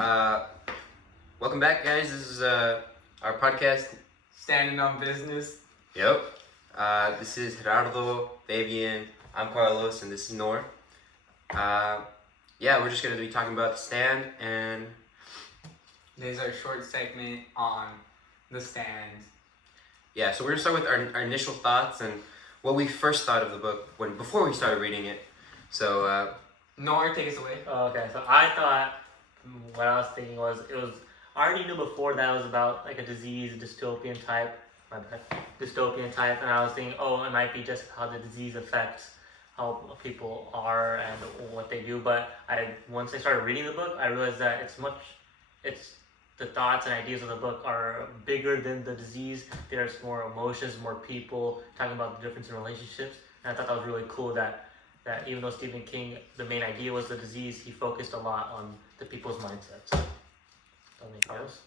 Uh, Welcome back, guys. This is our podcast. Standing on business. Yep. This is Gerardo, Fabian. I'm Carlos, and this is Nor. Yeah, we're just gonna be talking about the stand, and There's our short segment on the stand. yeah, so we're gonna start with our initial thoughts and what we first thought of the book before we started reading it. So Nor, take us away. Okay, so I thought what I was thinking was I already knew before that it was about like a disease, dystopian type, and I was thinking, oh, it might be just how the disease affects how people are and what they do. But once I started reading the book, I realized that it's the thoughts and ideas of the book are bigger than the disease. There's more emotions, more people talking about the difference in relationships, and I thought that was really cool that even though Stephen King, the main idea was the disease, he focused a lot on the people's mindsets. Carlos?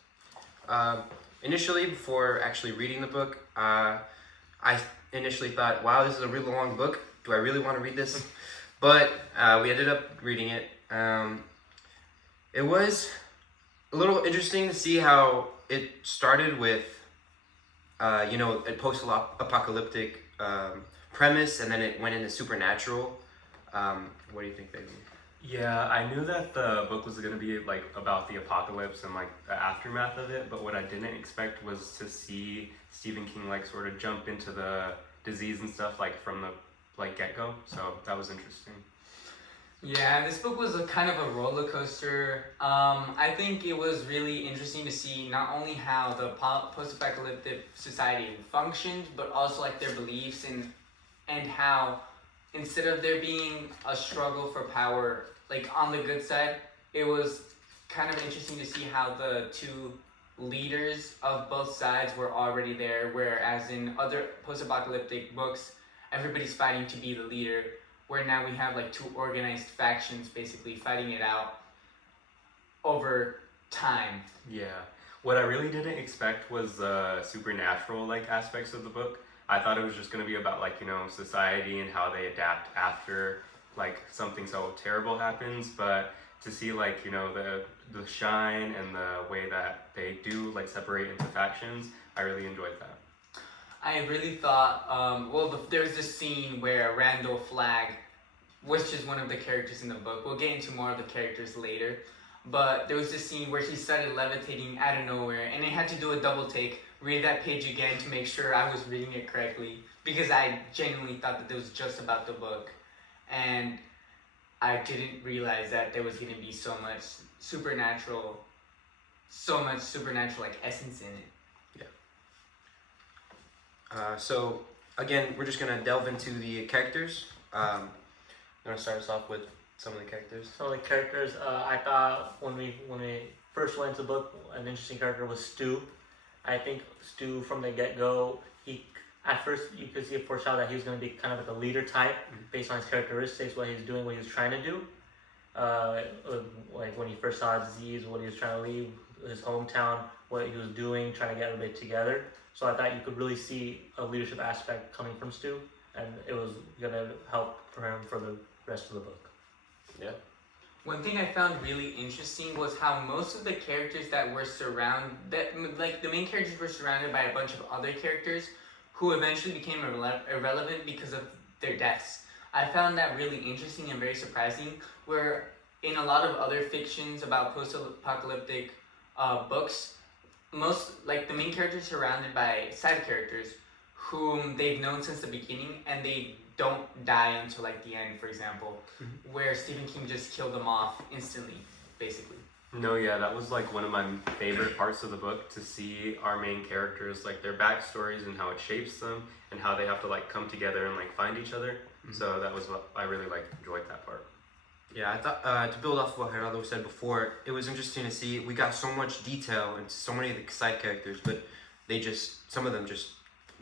initially, before actually reading the book, I initially thought, "Wow, this is a really long book. Do I really want to read this?" But we ended up reading it. It was a little interesting to see how it started with, a post-apocalyptic premise, and then it went into supernatural. What do you think, baby? Yeah, I knew that the book was going to be like about the apocalypse and like the aftermath of it, but what I didn't expect was to see Stephen King like sort of jump into the disease and stuff like from the get-go. So that was interesting. Yeah, this book was a kind of a roller coaster. I think it was really interesting to see not only how the post-apocalyptic society functioned, but also like their beliefs and how instead of there being a struggle for power, like on the good side, it was kind of interesting to see how the two leaders of both sides were already there, whereas in other post-apocalyptic books, everybody's fighting to be the leader, where now we have like two organized factions basically fighting it out over time. Yeah. What I really didn't expect was the supernatural like aspects of the book. I thought it was just going to be about society and how they adapt after like something so terrible happens, but to see the shine and the way that they do like separate into factions, I really enjoyed that. I really thought, there's this scene where Randall Flagg, which is one of the characters in the book, we'll get into more of the characters later, but there was this scene where he started levitating out of nowhere, and I had to do a double take, read that page again to make sure I was reading it correctly, because I genuinely thought that it was just about the book, and I didn't realize that there was going to be so much supernatural like essence in it. So again, we're just gonna delve into the characters. I'm gonna start us off with some of the characters. Some of the characters, I thought when we first went into the book, an interesting character was Stu. I think Stu from the get-go, at first you could see a foreshadow that he was going to be kind of like a leader type based on his characteristics, what he's doing, what he was trying to do. Like when he first saw disease, what he was trying to leave his hometown, what he was doing, trying to get everybody together. So I thought you could really see a leadership aspect coming from Stu, and it was going to help for him for the rest of the book. Yeah. One thing I found really interesting was how most of the characters the main characters were surrounded by a bunch of other characters who eventually became irrelevant because of their deaths. I found that really interesting and very surprising, where in a lot of other fictions about post-apocalyptic books, the main characters surrounded by side characters whom they've known since the beginning, and they don't die until like the end, for example, where Stephen King just killed them off instantly, basically. No, yeah, that was like one of my favorite parts of the book, to see our main characters, like their backstories and how it shapes them and how they have to like come together and like find each other. So that was what I really enjoyed that part. Yeah, I thought to build off what Gerardo said before, it was interesting to see we got so much detail into so many of the side characters, but some of them just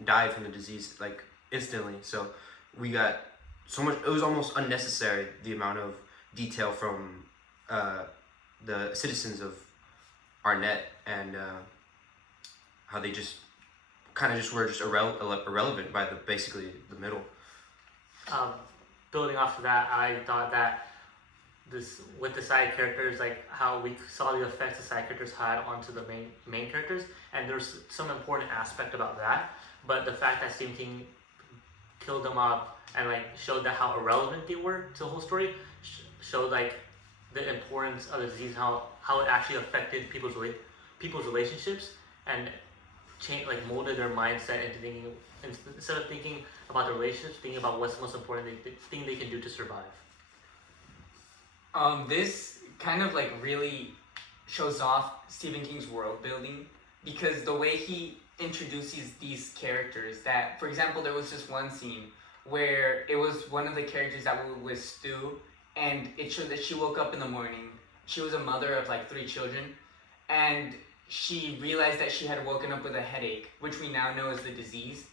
died from the disease like instantly. So we got so much. It was almost unnecessary, the amount of detail from the citizens of Arnett, and how they just were just irrelevant by basically the middle. Building off of that, I thought that this with the side characters, like how we saw the effects the side characters had onto the main characters, and there's some important aspect about that. But the fact that Stephen King killed them off and like showed that how irrelevant they were to the whole story, showed like the importance of the disease, how it actually affected people's relationships, and like molded their mindset into thinking, instead of thinking about the relationships, thinking about what's the most important thing they can do to survive. This kind of like really shows off Stephen King's world building, because the way he introduces these characters, that for example there was just one scene where it was one of the characters that was with Stu, and it showed that she woke up in the morning. She was a mother of like 3 children, and she realized that she had woken up with a headache, which we now know is the disease.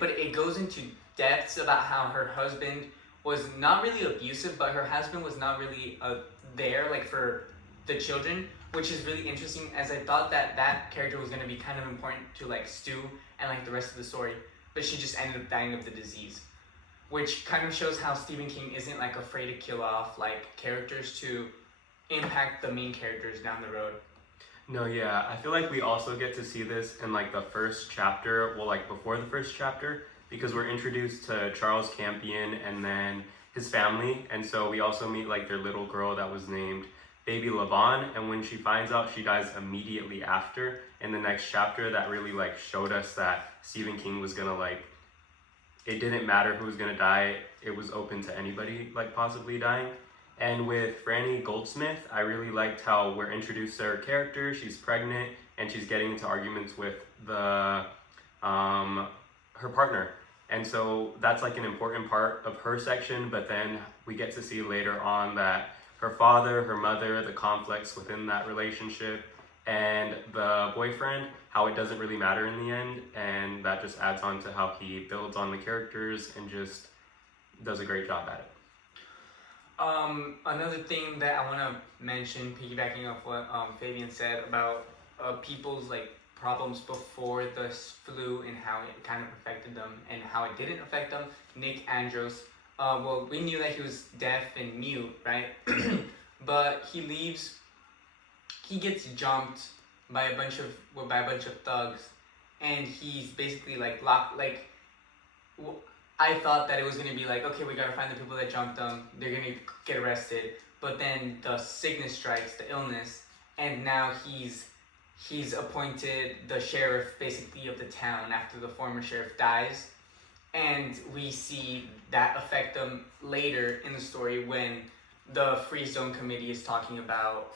But it goes into depths about how her husband was not really abusive, but her husband was not really there like for the children, which is really interesting, as I thought that character was going to be kind of important to like Stu and like the rest of the story, but she just ended up dying of the disease, which kind of shows how Stephen King isn't like afraid to kill off like characters to impact the main characters down the road. No, yeah, I feel like we also get to see this in like the first chapter, well, like before the first chapter, because we're introduced to Charles Campion and then his family, and so we also meet like their little girl that was named Baby Lavon, and when she finds out, she dies immediately after in the next chapter. That really like showed us that Stephen King was gonna like, it didn't matter who was gonna die, it was open to anybody like possibly dying. And with Franny Goldsmith, I really liked how we're introduced to her character. She's pregnant and she's getting into arguments with the her partner. And so that's like an important part of her section, but then we get to see later on that her father, her mother, the conflicts within that relationship, and the boyfriend, how it doesn't really matter in the end, and that just adds on to how he builds on the characters and just does a great job at it. Another thing that I want to mention, piggybacking off what Fabian said about people's like problems before the flu and how it kind of affected them and how it didn't affect them. Nick Andros, well, we knew that he was deaf and mute, right? But he leaves. He gets jumped by a bunch of thugs, and he's basically like locked. Like, I thought that it was gonna be like, okay, we gotta find the people that jumped them. They're gonna get arrested. But then the sickness strikes, the illness, and now he's appointed the sheriff basically of the town after the former sheriff dies. And we see that affect them later in the story when the Free Zone Committee is talking about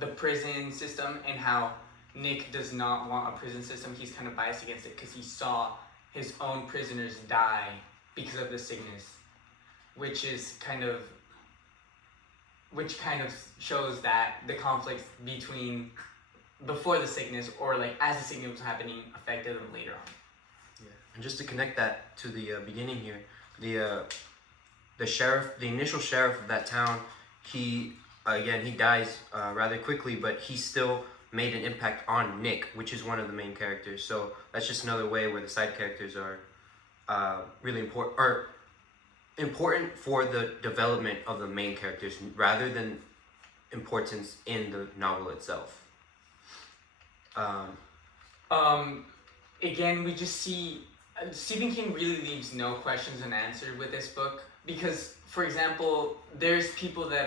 the prison system and how Nick does not want a prison system. He's kind of biased against it because he saw his own prisoners die because of the sickness, which kind of shows that the conflict between before the sickness or like as the sickness was happening affected them later on. Yeah, and just to connect that to the beginning here, the sheriff, the initial sheriff of that town, he dies rather quickly, but he still made an impact on Nick, which is one of the main characters. So that's just another way where the side characters are really important for the development of the main characters rather than importance in the novel itself. Again, we just see Stephen King really leaves no questions unanswered with this book, because, for example, there's people that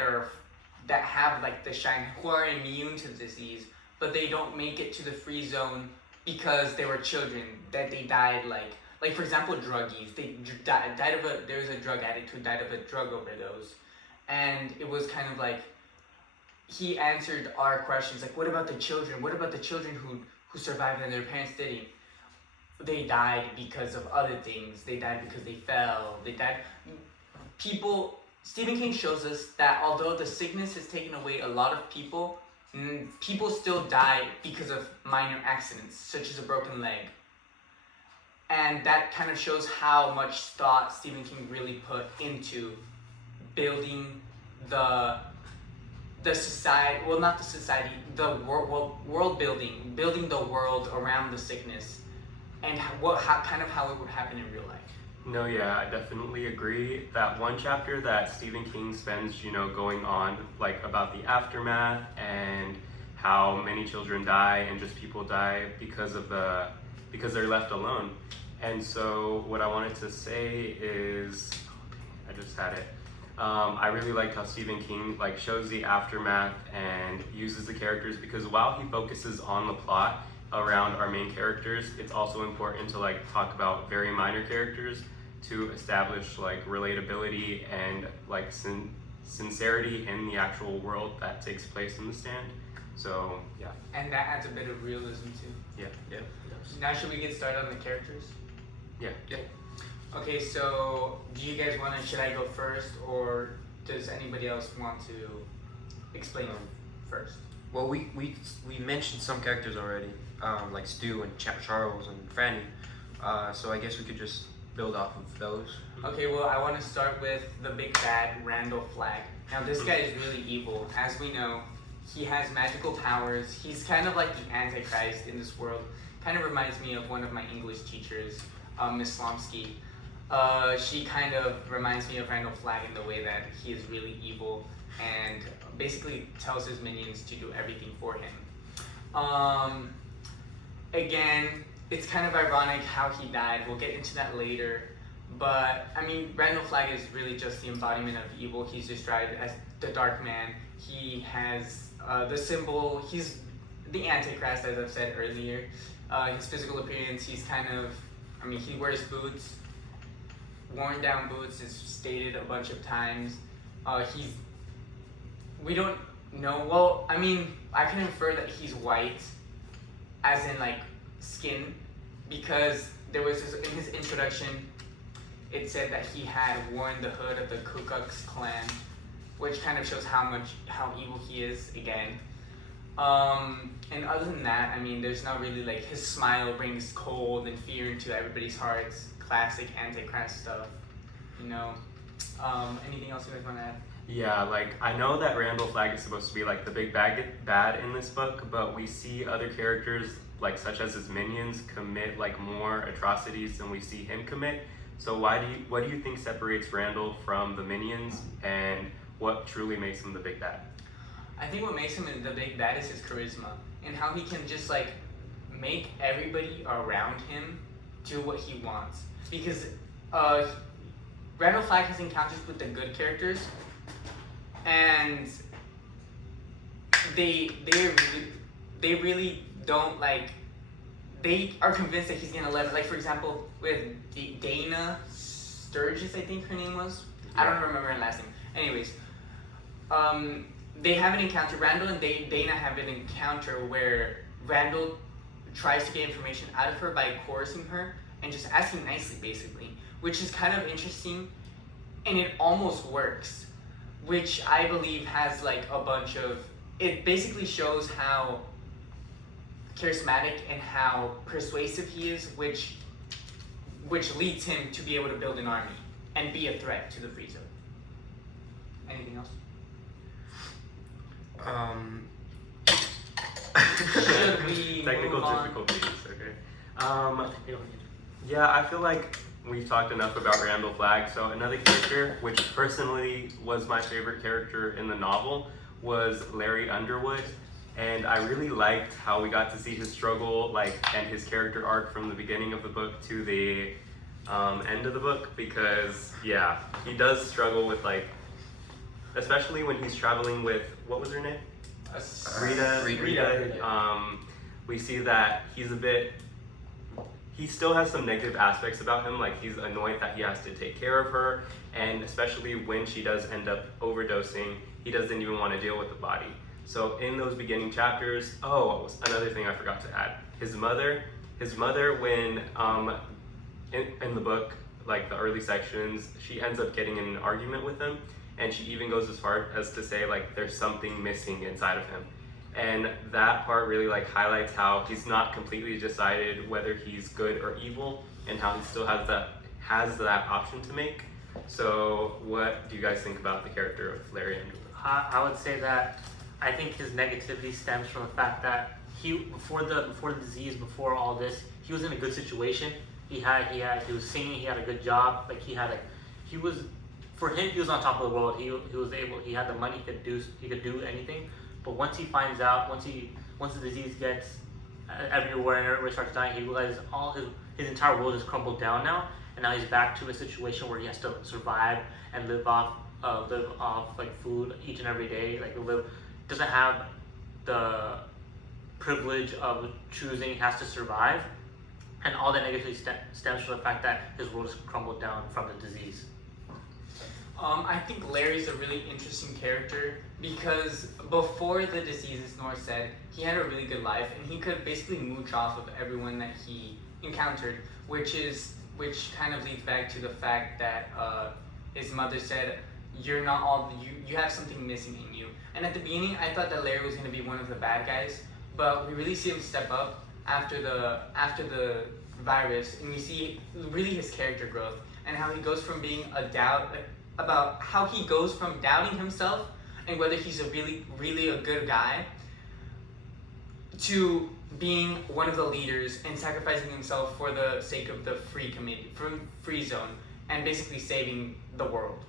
have like the shine who are immune to the disease, but they don't make it to the free zone because they were children, that they died like for example druggies. They died of there was a drug addict who died of a drug overdose, and it was kind of like he answered our questions like, what about the children? What about the children who survived and their parents didn't? They died because of other things. They died because they fell. They died. Stephen King shows us that although the sickness has taken away a lot of people, people still die because of minor accidents, such as a broken leg. And that kind of shows how much thought Stephen King really put into building the society, well, not the society, the world building the world around the sickness, and how it would happen in real life. No, yeah, I definitely agree. That one chapter that Stephen King spends, going on like about the aftermath and how many children die and just people die because they're left alone. And so what I wanted to say is, I just had it. I really liked how Stephen King like shows the aftermath and uses the characters, because while he focuses on the plot around our main characters, it's also important to like talk about very minor characters to establish like relatability and like sincerity in the actual world that takes place in the stand. So yeah. And that adds a bit of realism too. Yeah. Now should we get started on the characters? Yeah. Okay, so do you guys should I go first, or does anybody else want to explain first? Well, we mentioned some characters already, like Stu and Charles and Franny. So I guess we could just build off of those. Okay, well, I want to start with the big bad, Randall Flagg. Now, this guy is really evil. As we know, he has magical powers. He's kind of like the Antichrist in this world. Kind of reminds me of one of my English teachers, Miss Slomsky. She kind of reminds me of Randall Flagg in the way that he is really evil and basically tells his minions to do everything for him. Again, it's kind of ironic how he died. We'll get into that later. But, I mean, Randall Flagg is really just the embodiment of evil. He's described as the Dark Man. He has the symbol. He's the Antichrist, as I've said earlier. His physical appearance, he's kind of, he wears boots. Worn down boots is stated a bunch of times. We don't know, well, I can infer that he's white, as in like skin, because there was in his introduction, it said that he had worn the hood of the Ku Klux Klan, which kind of shows how evil he is again. And other than that, there's not really like, his smile brings cold and fear into everybody's hearts. Classic Antichrist stuff, Anything else you guys want to add? Yeah, like I know that Randall Flagg is supposed to be like the big bad in this book, but we see other characters like such as his minions commit like more atrocities than we see him commit. So what do you think separates Randall from the minions, and what truly makes him the big bad? I think what makes him the big bad is his charisma and how he can just like make everybody around him do what he wants. Because Randall Flagg has encounters with the good characters, and they really don't like. They are convinced that he's gonna let. Like for example, with Dana Sturgis, I think her name was. I don't remember her last name. Anyways, they have an encounter. Randall and Dana have an encounter where Randall tries to get information out of her by coercing her and just asking nicely, basically, which is kind of interesting, and it almost works, which I believe has like a bunch of. It basically shows how charismatic and how persuasive he is, which leads him to be able to build an army and be a threat to the Free Zone. Anything else? Should we Technical move on? difficulties, okay. Yeah, I feel like we've talked enough about Randall Flagg. So another character, which personally was my favorite character in the novel, was Larry Underwood. And I really liked how we got to see his struggle, and his character arc from the beginning of the book to the end of the book, because yeah, he does struggle with especially when he's traveling with, what was her name? Rita. We see that he still has some negative aspects about him, like he's annoyed that he has to take care of her, and especially when she does end up overdosing, he doesn't even want to deal with the body. So in those beginning chapters, another thing I forgot to add, his mother when in the book, like the early sections, she ends up getting in an argument with him, and she even goes as far as to say there's something missing inside of him. And that part really highlights how he's not completely decided whether he's good or evil, and how he still has that option to make. So what do you guys think about the character of Larry Underwood? I would say that I think his negativity stems from the fact that before the disease, before all this, he was in a good situation, he was singing, he had a good job, like he was, for him, he was on top of the world. He was able, he had the money, he could do anything. But once he finds out, once the disease gets everywhere and everybody starts dying, he realizes all his entire world has crumbled down now, and now he's back to a situation where he has to survive and live off like food each and every day. Like doesn't have the privilege of choosing, he has to survive, and all that negativity stems from the fact that his world has crumbled down from the disease. I think Larry's a really interesting character because before the disease, as Nora said, he had a really good life and he could basically mooch off of everyone that he encountered, which kind of leads back to the fact that his mother said, "You're not all you have something missing in you." And at the beginning, I thought that Larry was going to be one of the bad guys, but we really see him step up after the virus, and we see really his character growth and how he goes from being about how he goes from doubting himself and whether he's really a good guy to being one of the leaders and sacrificing himself for the sake of the free zone and basically saving the world.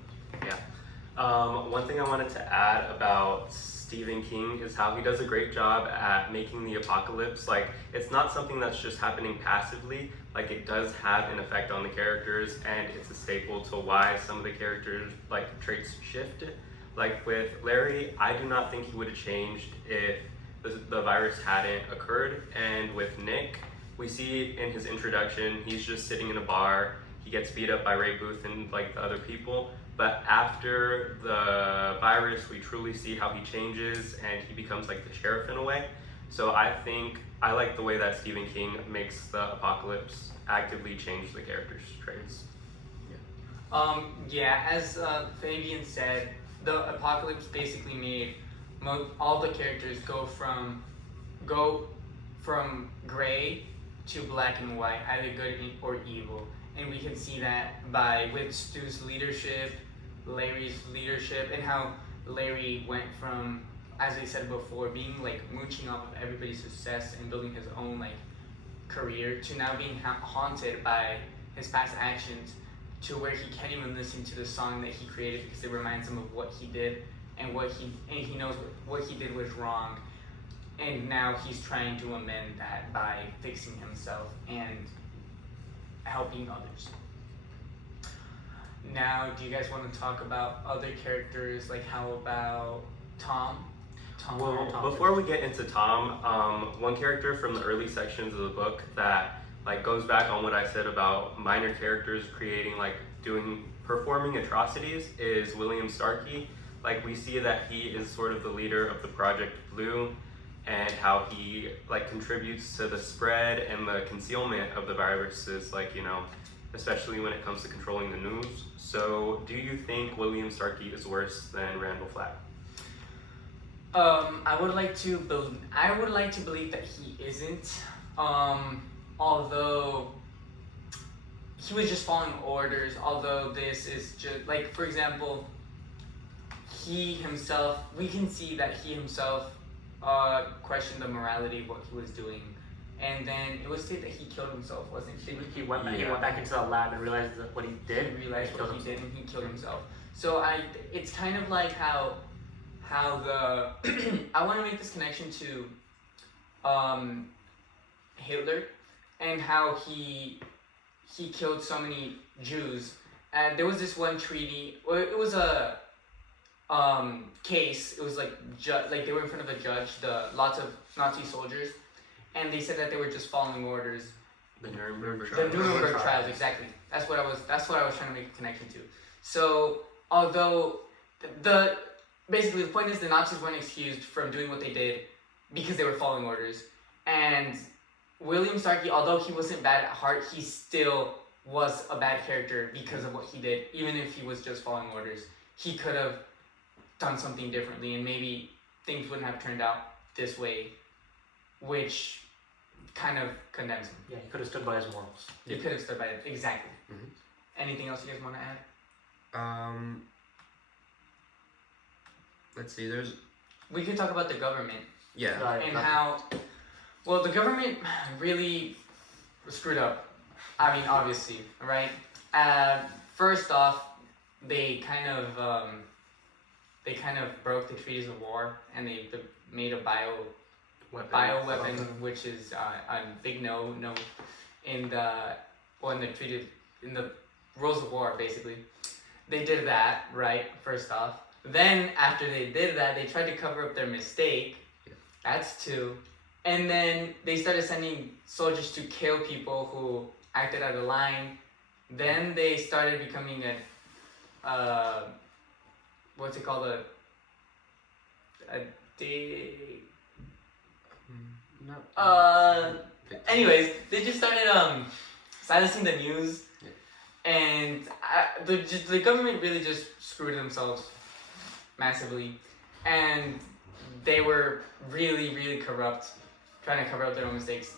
One thing I wanted to add about Stephen King is how he does a great job at making the apocalypse. Like, it's not something that's just happening passively. Like, it does have an effect on the characters, and it's a staple to why some of the characters, like, traits shifted. Like, with Larry, I do not think he would have changed if the virus hadn't occurred. And with Nick, we see in his introduction, he's just sitting in a bar. He gets beat up by Ray Booth and, like, the other people. But after the virus, we truly see how he changes and he becomes like the sheriff in a way. So I think I like the way that Stephen King makes the apocalypse actively change the characters' traits. As Fabian said, the apocalypse basically made all the characters go from gray to black and white, either good or evil. And we can see that with Stu's leadership, Larry's leadership, and how Larry went from, as I said before, being like mooching off of everybody's success and building his own like career to now being haunted by his past actions, to where he can't even listen to the song that he created because it reminds him of what he did and he knows what he did was wrong, and now he's trying to amend that by fixing himself and helping others. Now, do you guys want to talk about other characters? Like, how about Tom? Before we get into Tom, one character from the early sections of the book that like goes back on what I said about minor characters performing atrocities is William Starkey. Like, we see that he is sort of the leader of the Project Blue, and how he like contributes to the spread and the concealment of the viruses, especially when it comes to controlling the news. So do you think William Starkey is worse than Randall Flagg? I would like to believe that he isn't. Although he was just following orders. Although this is just like, for example, we can see that he himself questioned the morality of what he was doing, and then it was stated that he killed himself, wasn't it? He went back into the lab and realized what he did. He realized what he did, and he killed himself. So it's kind of like how the I want to make this connection to Hitler and how he killed so many Jews. And there was this one treaty, or it was a case. It was like they were in front of a judge, lots of Nazi soldiers, and they said that they were just following orders. The Nuremberg trials, exactly. That's what I was trying to make a connection to. So although basically the point is the Nazis weren't excused from doing what they did because they were following orders, and William Starkey, although he wasn't bad at heart, he still was a bad character because of what he did. Even if he was just following orders, he could have done something differently, and maybe things wouldn't have turned out this way, which kind of condemns him. Yeah, he could have stood by his morals. He could have stood by it, exactly. Mm-hmm. Anything else you guys want to add? Let's see. We could talk about the government. Yeah. And how, well, the government really screwed up I mean, obviously, right? First off, they kind of broke the treaties of war, and they made a bioweapon, which is a big no in the rules of war, basically. They did that, right? First off, then after they did that, they tried to cover up their mistake. Yeah. That's two, and then they started sending soldiers to kill people who acted out of line. Then they started becoming what's it called, a day. No. Anyways, they just started silencing the news, Yeah. and the government really just screwed themselves massively, and they were really, really corrupt, trying to cover up their own mistakes.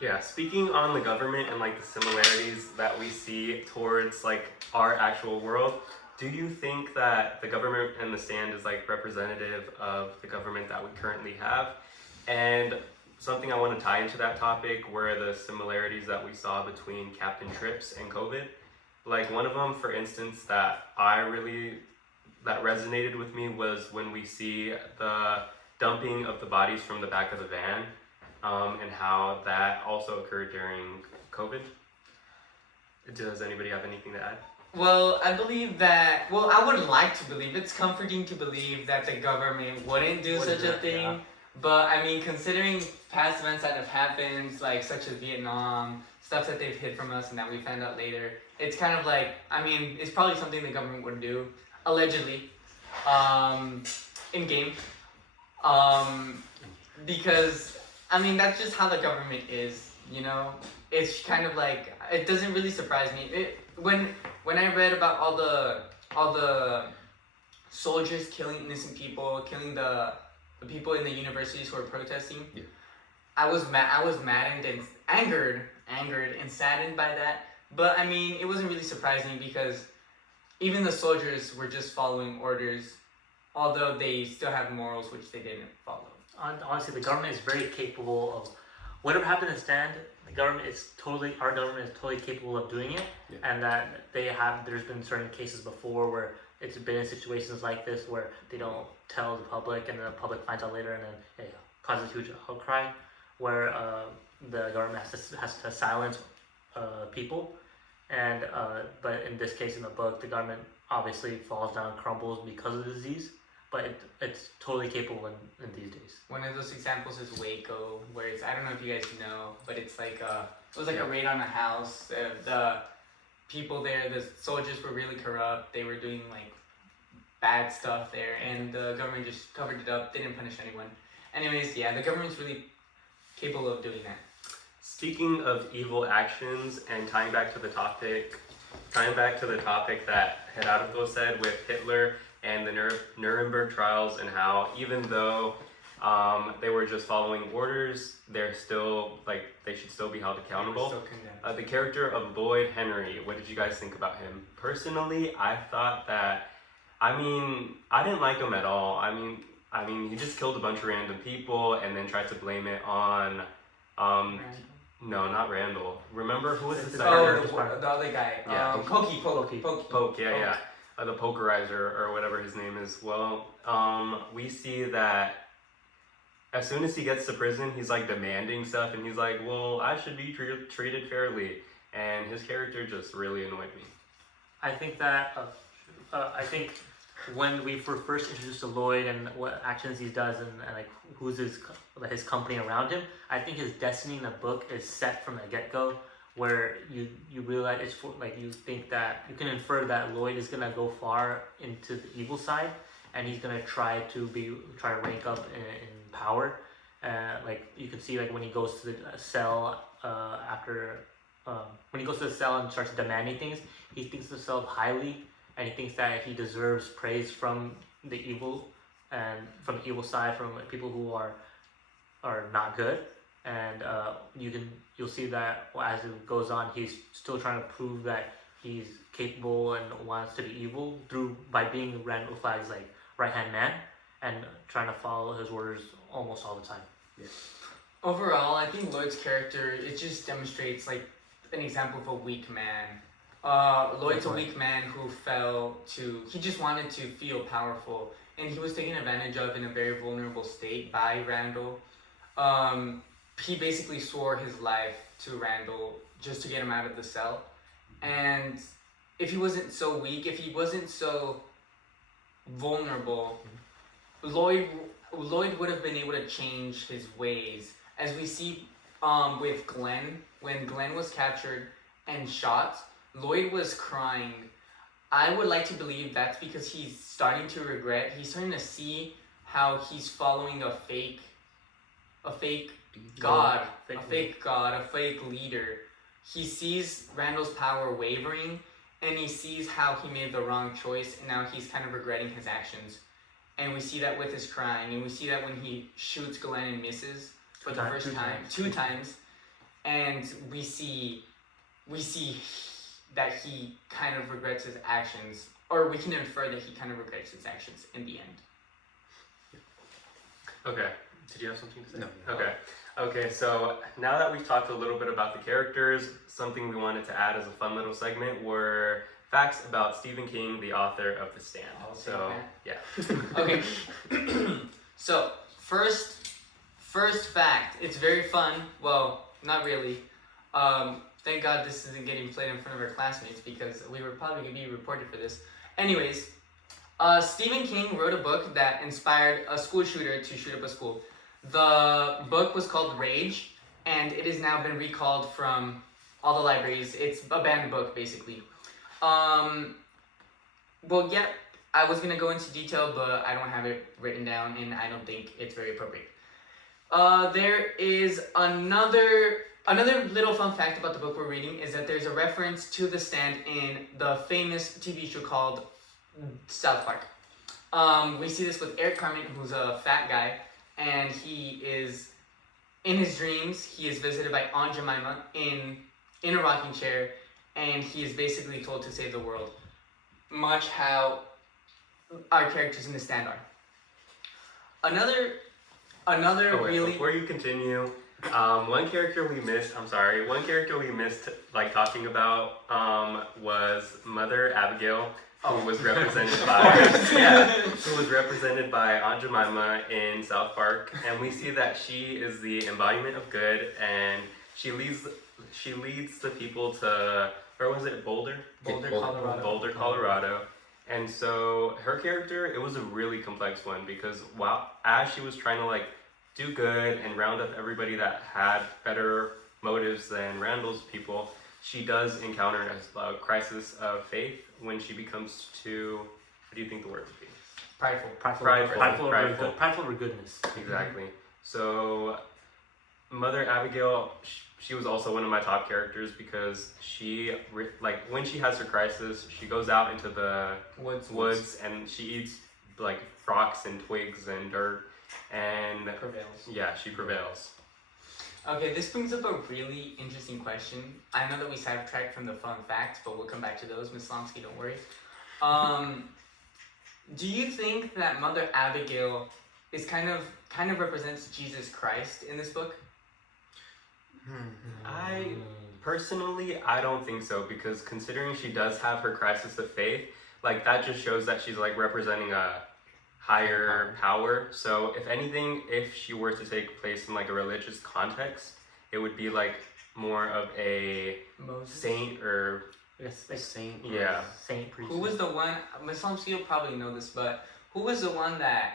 Yeah, speaking on the government and like the similarities that we see towards like our actual world, do you think that the government and the stand is like representative of the government that we currently have? And something I want to tie into that topic were the similarities that we saw between Captain Trips and COVID. Like one of them, for instance, that resonated with me was when we see the dumping of the bodies from the back of the van, and how that also occurred during COVID. Does anybody have anything to add? Well, I believe that. Well, I would like to believe. It's comforting to believe that the government wouldn't do Wouldn't such do a it, thing. yeah. But I mean, considering past events that have happened, like such as Vietnam, stuff that they've hid from us and that we found out later, it's kind of like, I mean, it's probably something the government would do, allegedly, in game, because I mean that's just how the government is, you know. It's kind of like, it doesn't really surprise me. When I read about all the soldiers killing innocent people, killing the people in the universities who were protesting, Yeah. I was maddened and angered and saddened by that. But I mean, it wasn't really surprising because even the soldiers were just following orders, although they still have morals which they didn't follow. Honestly, the government is very capable of whatever happened in stand. Our government is totally capable of doing it, Yeah. and that there's been certain cases before where it's been in situations like this where they don't tell the public, and the public finds out later, and then it causes a huge outcry, where the government has to silence people, and but in this case in the book, the government obviously falls down and crumbles because of the disease, but it's totally capable in these days. One of those examples is Waco, where it's, I don't know if you guys know, but it's like it was like Yeah. a raid on a house. The people there, the soldiers were really corrupt. They were doing like bad stuff there, and the government just covered it up. They didn't punish anyone. Anyways, yeah, the government's really capable of doing that. Speaking of evil actions and tying back to the topic that Gerardo said with Hitler and the Nuremberg trials, and how even though they were just following orders, they're still like they should still be held accountable. Still condemned. The character of Lloyd Henry, what did you guys think about him? Personally, I thought that, I didn't like him at all. I mean, he just killed a bunch of random people and then tried to blame it on, no, not Randall. Remember who was the Oh, second? the other guy. Yeah. Pokey. Poke, yeah. The pokerizer or whatever his name is. Well, we see that as soon as he gets to prison, he's like demanding stuff, and he's like, well, I should be treated fairly, and his character just really annoyed me. I think that I think when we were first introduced to Lloyd and what actions he does, and like who's his company around him, I think his destiny in the book is set from the get-go, where you realize it's you think that you can infer that Lloyd is gonna go far into the evil side, and he's gonna try to rank up in power. Like you can see, like when he goes to the cell when he goes to the cell and starts demanding things, he thinks of himself highly, and he thinks that he deserves praise from the evil side, from people who are not good. And you'll see that as it goes on, he's still trying to prove that he's capable and wants to be evil by being Randall Flagg's like right-hand man and trying to follow his orders almost all the time. Overall, I think Lloyd's character, it just demonstrates like an example of a weak man. Lloyd's a weak man who he just wanted to feel powerful, and he was taken advantage of in a very vulnerable state by Randall. He basically swore his life to Randall just to get him out of the cell, and if he wasn't so weak, if he wasn't so vulnerable, Lloyd would have been able to change his ways, as we see with Glenn. When Glenn was captured and shot, Lloyd was crying. I would like to believe that's because he's starting to regret. He's starting to see how he's following a fake god, a fake leader. He sees Randall's power wavering, and he sees how he made the wrong choice, and now he's kind of regretting his actions. And we see that with his crying, and we see that when he shoots Glenn and misses for the first time, two times, and we see that he kind of regrets his actions, or we can infer that he kind of regrets his actions in the end. Okay. Did you have something to say? No. Okay. Okay, so now that we've talked a little bit about the characters, something we wanted to add as a fun little segment were facts about Stephen King, the author of The Stand. So, yeah. Okay. So, first fact. It's very fun. Well, not really. Thank God this isn't getting played in front of our classmates, because we were probably going to be reported for this. Anyways, Stephen King wrote a book that inspired a school shooter to shoot up a school. The book was called Rage, and it has now been recalled from all the libraries. It's a banned book, basically. Well, yeah, I was going to go into detail, but I don't have it written down, and I don't think it's very appropriate. There is another little fun fact about the book we're reading is that there's a reference to The Stand in the famous TV show called South Park. We see this with Eric Carmen, who's a fat guy, and he is, in his dreams, he is visited by Aunt Jemima in a rocking chair, and he is basically told to save the world. Much how our characters in The Stand are. Another really... Before you continue, one character we missed like talking about was Mother Abigail, who was represented by Aunt Jemima in South Park, and we see that she is the embodiment of good, and she leads the people to, where was it, Boulder, Colorado. And so her character, it was a really complex one, because as she was trying to like do good and round up everybody that had better motives than Randall's people, she does encounter a crisis of faith when she becomes too, what do you think the word would be? Prideful over goodness. Exactly. So Mother Abigail, she was also one of my top characters, because she, like, when she has her crisis, she goes out into the woods and she eats like rocks and twigs and dirt, and prevails. Yeah, she prevails. Okay, this brings up a really interesting question. I know that we sidetracked from the fun facts, but we'll come back to those. Miss Lomsky, don't worry. Do you think that Mother Abigail is kind of represents Jesus Christ in this book? I don't think so, because considering she does have her crisis of faith, like that just shows that she's like representing a higher power. So if anything, if she were to take place in like a religious context, it would be like more of a Moses? saint, or Yes, like Saint. yeah. saint priest. Who was the one, Miss Lomsky, you'll probably know this, but who was the one that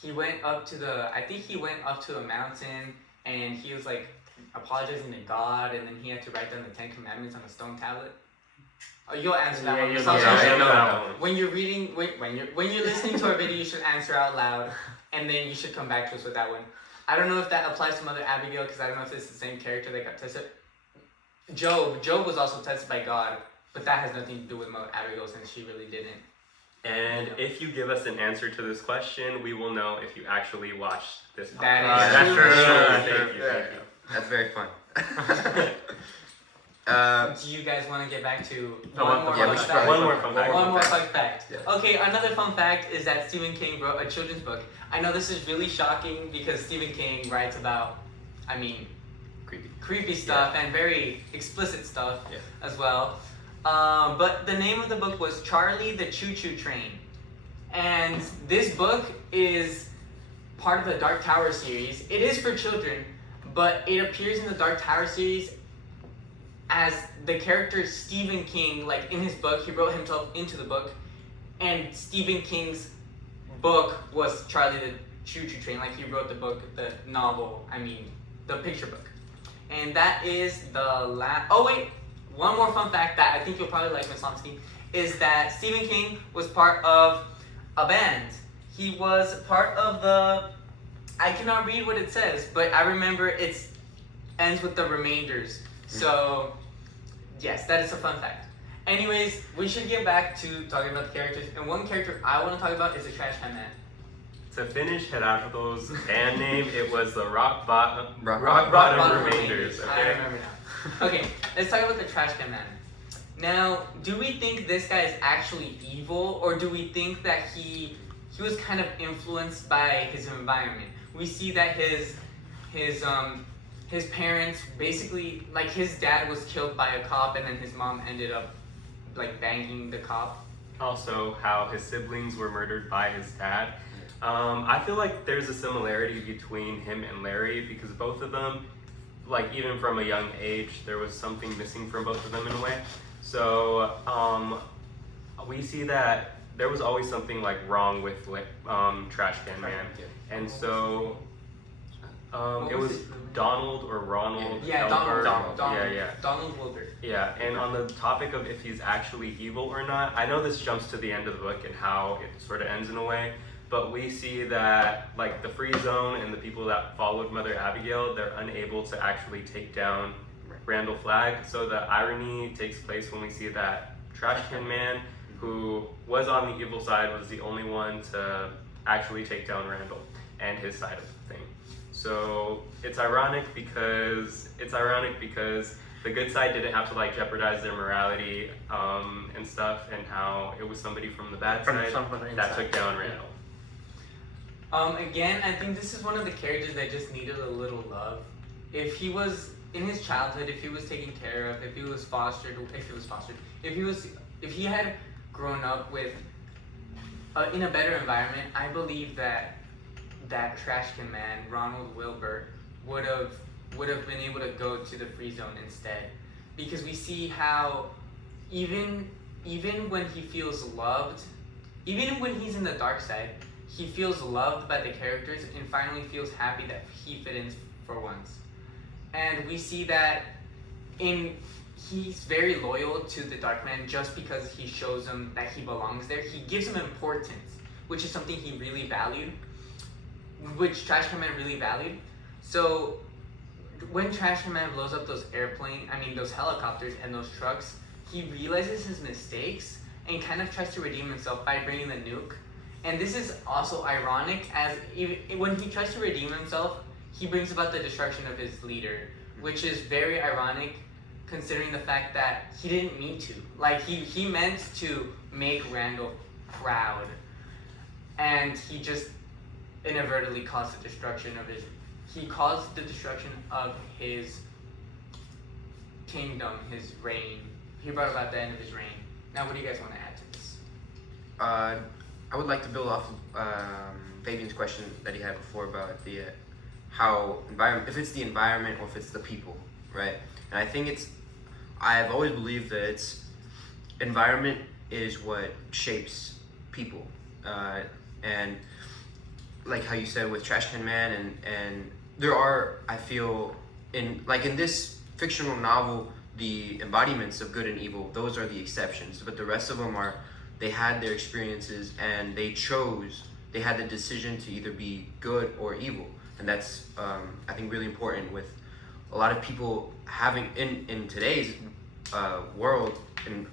he went up to a mountain and he was like apologizing to God, and then he had to write down the 10 Commandments on a stone tablet? Oh, you'll answer that one. Miss Lomsky. I know that one. When you're listening to our video, you should answer out loud, and then you should come back to us with that one. I don't know if that applies to Mother Abigail, because I don't know if it's the same character that got tested. Job was also tested by God, but that has nothing to do with Mother Abigail, since she really didn't. And if you give us an answer to this question, we will know if you actually watched this podcast. That is That's true. Thank you. That's very fun. Do you guys want to get back to One more fun fact? Yeah. Okay, another fun fact is that Stephen King wrote a children's book. I know this is really shocking, because Stephen King writes about I mean, Creepy. stuff and very explicit stuff Yeah. as well. But the name of the book was Charlie the Choo Choo Train. And this book is part of the Dark Tower series. It is for children, but it appears in the Dark Tower series as the character Stephen King, like in his book, he wrote himself into the book, and Stephen King's book was Charlie the Choo Choo Train, like he wrote the book, the novel, the picture book. And that is the last. Oh wait, one more fun fact that I think you'll probably like, Ms. Lomsky, is that Stephen King was part of a band. He was part of the. I cannot read what it says, but I remember it ends with the Remainders. So, yes, that is a fun fact. Anyways, we should get back to talking about the characters. And one character I want to talk about is the Trash Can Man. To finish Herado's band name, it was the Rock Bottom Bottom Remainders. I Okay. remember now. Okay, let's talk about the Trash Can Man. Now, do we think this guy is actually evil, or do we think that he was kind of influenced by his environment? We see that his parents basically, like, his dad was killed by a cop, and then his mom ended up like banging the cop. Also, how his siblings were murdered by his dad. I feel like there's a similarity between him and Larry because both of them, like even from a young age, there was something missing from both of them in a way. So we see that there was always something like wrong with Trash Can Man, and so it was Donald or Ronald. Yeah, Elbert. Donald. Yeah. Donald Wilbert. Yeah, and on the topic of if he's actually evil or not, I know this jumps to the end of the book and how it sort of ends in a way, but we see that like the Free Zone and the people that followed Mother Abigail, they're unable to actually take down Randall Flagg. So the irony takes place when we see that Trash Can Man, who was on the evil side, was the only one to actually take down Randall and his side of the thing. So it's ironic because the good side didn't have to like jeopardize their morality and stuff, and how it was somebody from the bad side that took down Randall. Again, I think this is one of the characters that just needed a little love. If he was in his childhood, if he was taken care of, if he had grown up with in a better environment, I believe that Trash Can Man, Ronald Wilbur, would have been able to go to the Free Zone instead, because we see how even when he feels loved, even when he's in the dark side, he feels loved by the characters and finally feels happy that he fit in for once. And we see that he's very loyal to the Dark Man just because he shows him that he belongs there. He gives him importance, which is something he really valued, which Trash Can Man really valued. So when Trash Can Man blows up those those helicopters and those trucks, he realizes his mistakes and kind of tries to redeem himself by bringing the nuke. And this is also ironic, as when he tries to redeem himself, he brings about the destruction of his leader, which is very ironic considering the fact that he didn't mean to. Like, he meant to make Randall proud, and he just inadvertently caused the destruction of his kingdom, his reign. He brought about the end of his reign. Now, what do you guys want to add to this? I would like to build off of Fabian's question that he had before about the if it's the environment or if it's the people, right? And I think I've always believed that environment is what shapes people, and like how you said with Trash Can Man, and there are, I feel, in this fictional novel, the embodiments of good and evil, those are the exceptions, but the rest of them they had their experiences and they had the decision to either be good or evil. And that's, I think, really important with a lot of people having, in today's world, in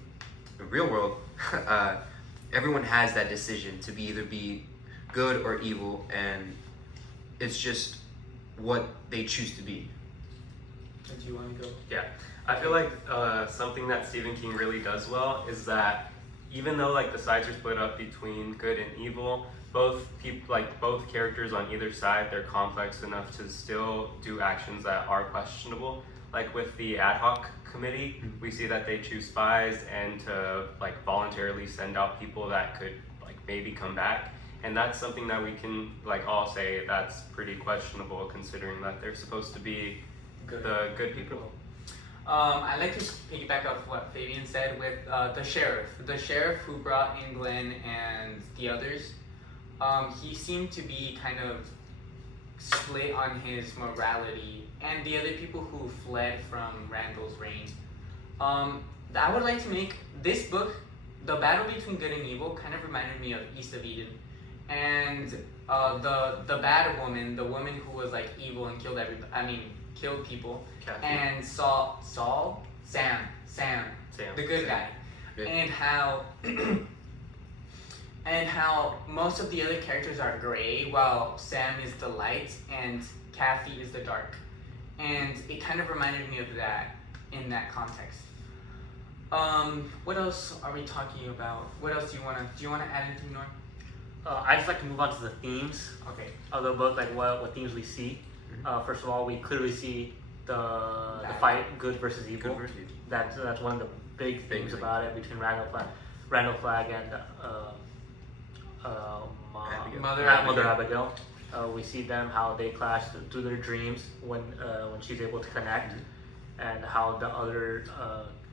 the real world, everyone has that decision to either be good or evil, and it's just what they choose to be. Do you want to go? Yeah, I feel like something that Stephen King really does well is that even though like the sides are split up between good and evil, both characters on either side, they're complex enough to still do actions that are questionable. Like with the ad hoc committee, we see that they choose spies and to like voluntarily send out people that could like maybe come back. And that's something that we can like all say that's pretty questionable considering that they're supposed to be the good people. I'd like to piggyback off what Fabian said with the sheriff. The sheriff who brought in Glenn and the others, he seemed to be kind of split on his morality and the other people who fled from Randall's reign. I would like to make this book, the battle between good and evil, kind of reminded me of East of Eden. And the bad woman, the woman who was like evil and killed killed people, Kathy. and Sam, the good guy, Yeah. and how most of the other characters are gray, while Sam is the light and Kathy is the dark, and it kind of reminded me of that in that context. What else are we talking about? What else do you wanna add anything, Norm? I just like to move on to the themes Okay. of the book, like what themes we see. First of all, we clearly see the Bad. fight, good versus evil. Good versus evil. That's one of the big Big things thing. about it between Randall Flagg and Abigail. Mother Abigail. We see them how they clash through their dreams when she's able to connect, and how the other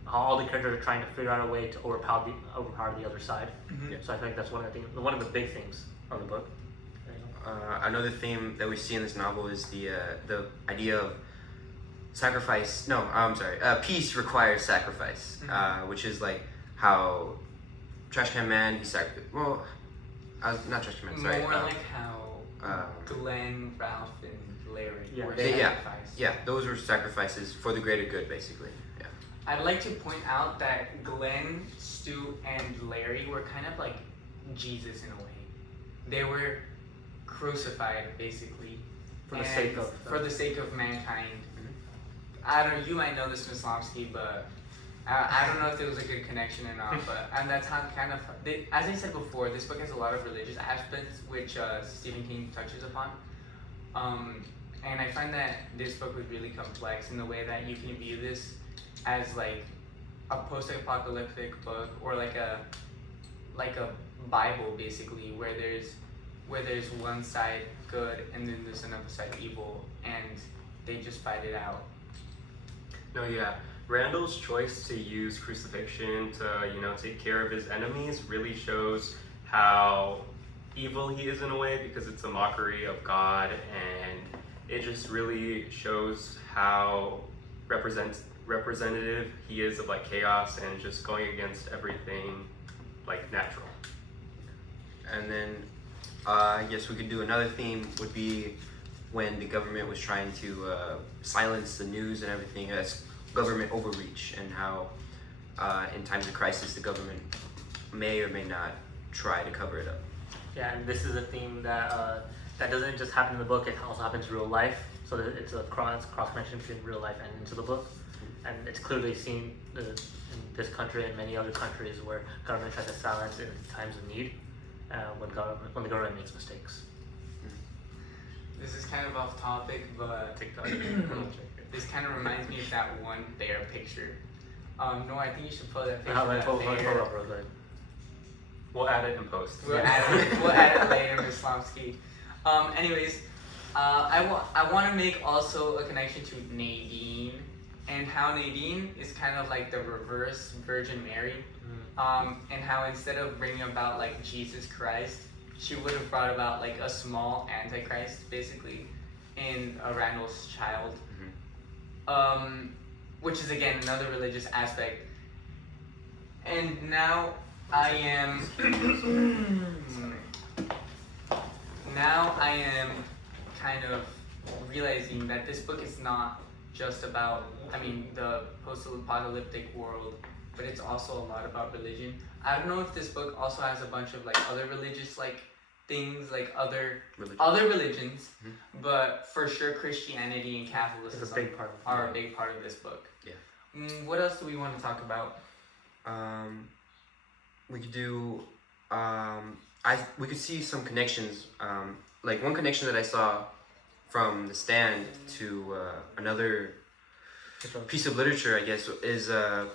how all the characters are trying to figure out a way to overpower the other side. Mhm. So I think that's one of the big things of the book. Another theme that we see in this novel is the idea of sacrifice. No, I'm sorry. Peace requires sacrifice, which is like how Trash Can Man not Trash Can Man. Sorry. More like how Glenn, Ralph, and Larry Yeah. were Yeah. sacrificed. Yeah, those were sacrifices for the greater good, basically. Yeah. I'd like to point out that Glenn, Stu, and Larry were kind of like Jesus in a way. They were crucified, basically, For the sake of mankind. I don't know, you might know this, Ms. Lomsky, but I don't know if there was a good connection or not, but and that's how kind of, as I said before, this book has a lot of religious aspects which Stephen King touches upon. And I find that this book was really complex in the way that you can view this as like a post-apocalyptic book, or like a Bible, basically, where there's one side good and then there's another side evil, and they just fight it out. No, yeah. Randall's choice to use crucifixion to, take care of his enemies really shows how evil he is in a way, because it's a mockery of God, and it just really shows how representative he is of like chaos and just going against everything like natural. And then I guess we could do another theme would be when the government was trying to silence the news and everything. That's government overreach, and how in times of crisis the government may or may not try to cover it up. Yeah, and this is a theme that doesn't just happen in the book; it also happens in real life. So that it's a cross connection between real life and into the book, and it's clearly seen in this country and many other countries where government tries to silence in times of need, when the government makes mistakes. This is kind of off topic, but TikTok. this kind of reminds me of that one bear picture. No, I think you should pull that picture How of that bear. We'll add it in post. We'll add it later, Ms. Slomsky. Anyways, I want to make also a connection to Nadine, and how Nadine is kind of like the reverse Virgin Mary, and how instead of bringing about like Jesus Christ, she would have brought about like a small Antichrist, basically, in Randall's child. Which is again another religious aspect. And now I am kind of realizing that this book is not just about, the post-apocalyptic world, but it's also a lot about religion. I don't know if this book also has a bunch of like other religious like things, like other religions, but for sure Christianity and Catholicism It's a big part. are a big part of this book. Yeah. What else do we want to talk about? We could do we could see some connections. Like one connection that I saw from The Stand to another piece of literature, I guess, is The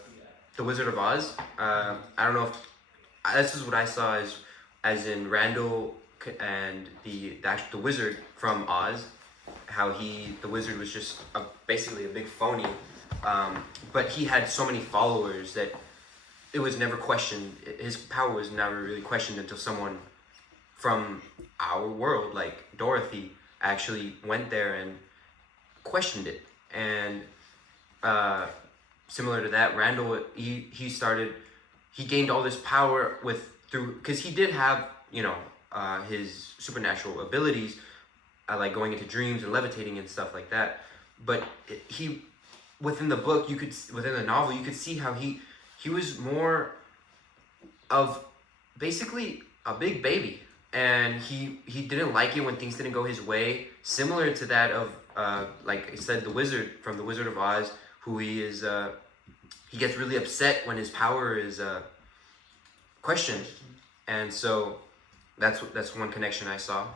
Wizard of Oz. I don't know if this is what I saw as in Randall and the wizard from Oz, how the wizard was just basically a big phony, but he had so many followers that it was never questioned. His power was never really questioned until someone from our world, like Dorothy, actually went there and questioned it. And similar to that, Randall he gained all this power because he did have his supernatural abilities, like going into dreams and levitating and stuff like that. But he within the book within the novel you could see how he was more of basically a big baby, and he didn't like it when things didn't go his way, similar to that of like I said, the wizard from The Wizard of Oz, who he gets really upset when his power is questioned. And so that's one connection I saw.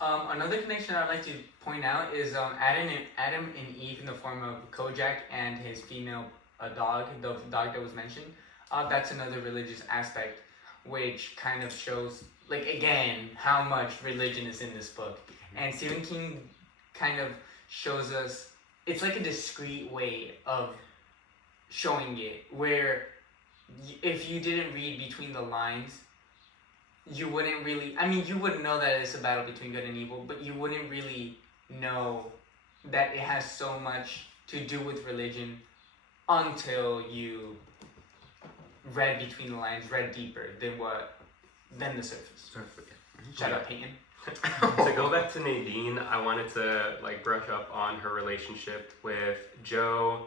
Another connection I'd like to point out is Adam and Eve in the form of Kojak and his female dog, the dog that was mentioned. That's another religious aspect, which kind of shows, like, again, how much religion is in this book. And Stephen King kind of shows us, it's like a discreet way of showing it, where if you didn't read between the lines, you wouldn't really, I mean, you would know that it's a battle between good and evil, but you wouldn't really know that it has so much to do with religion until you read between the lines, read deeper than the surface. Shout out Peyton. To go back to Nadine, I wanted to brush up on her relationship with Joe,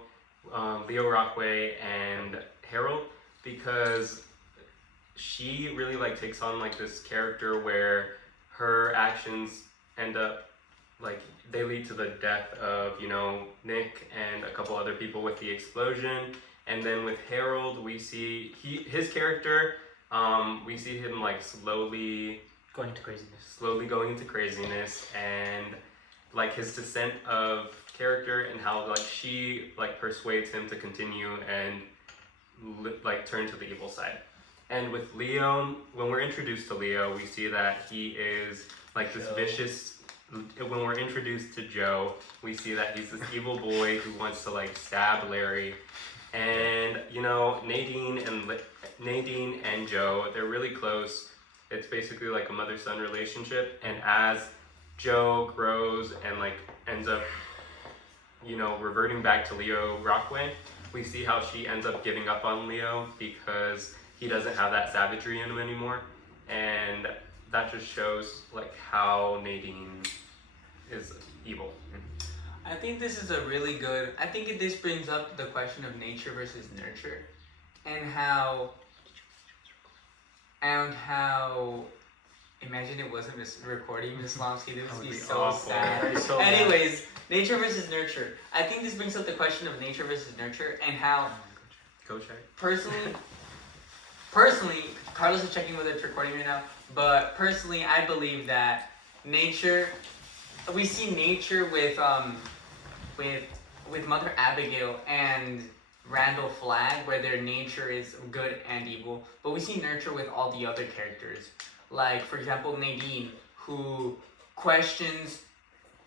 Leo Rockway, and Harold, because she really takes on this character where her actions end up they lead to the death of Nick and a couple other people with the explosion. And then with Harold, we see his character, we see him slowly going into craziness, and his descent of character, and how she persuades him to continue and turn to the evil side. And with Leo, when we're introduced to Leo, we see that he is this vicious. When we're introduced to Joe, we see that he's this evil boy who wants to stab Larry. And Nadine and Joe, they're really close. It's basically a mother-son relationship. And as Joe grows and ends up reverting back to Leo Rockway, we see how she ends up giving up on Leo because he doesn't have that savagery in him anymore. And that just shows how Nadine is evil. I think this is a really good, I think this brings up the question of nature versus nurture, and how imagine it wasn't recording, Miss Lomsky, this would be so awful. sad. So Anyways, nature versus nurture. I think this brings up the question of nature versus nurture, and how Go check. personally, Carlos is checking whether it's recording right now, but personally, I believe that nature, we see nature with Mother Abigail and Randall Flagg, where their nature is good and evil, but we see nurture with all the other characters. Like, for example, Nadine, who questions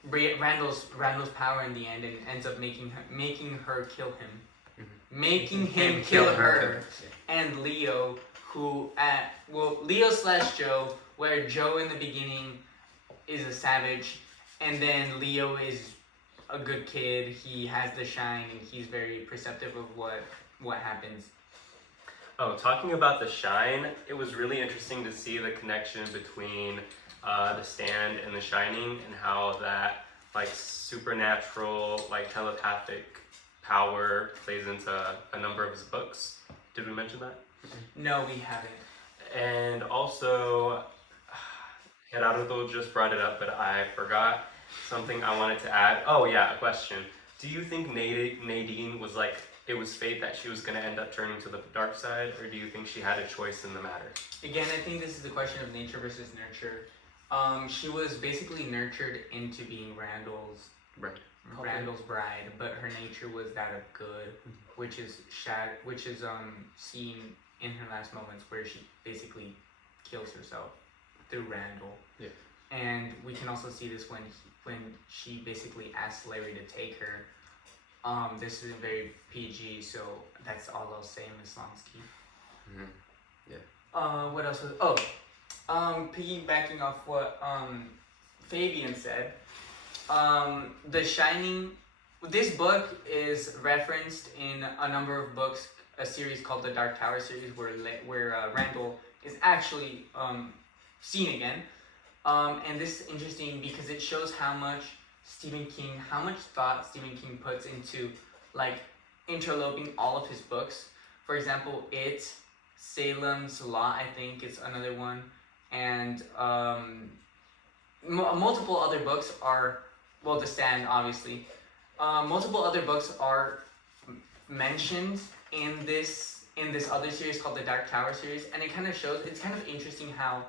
Randall's power in the end and ends up making her kill him. Making him kill her. And Leo, who Leo/Joe, where Joe in the beginning is a savage, and then Leo is a good kid. He has the shine, and he's very perceptive of what happens. Oh, talking about the shine, it was really interesting to see the connection between The Stand and The Shining, and how that supernatural, telepathic power plays into a number of his books. Did we mention that? No, we haven't. And also, Gerardo just brought it up, but I forgot something I wanted to add. Oh yeah, a question. Do you think Nadine was it was fate that she was going to end up turning to the dark side, or do you think she had a choice in the matter? Again, I think this is the question of nature versus nurture. She was basically nurtured into being Right. Randall's bride, but her nature was that of good, which is seen in her last moments where she basically kills herself through Randall. Yeah. And we can also see this when she basically asks Larry to take her. This isn't very PG, so that's all I'll say, Miss Lonsky. Mm-hmm. What else was? Piggybacking off what Fabian said. The Shining. This book is referenced in a number of books, a series called the Dark Tower series, where Randall is actually seen again. And this is interesting because it shows how much thought Stephen King puts into like interloping all of his books. For example, Salem's Lot, I think is another one, and multiple other books are, The Stand, obviously. Multiple other books are mentioned in this other series called the Dark Tower series, and it kind of shows. It's kind of interesting how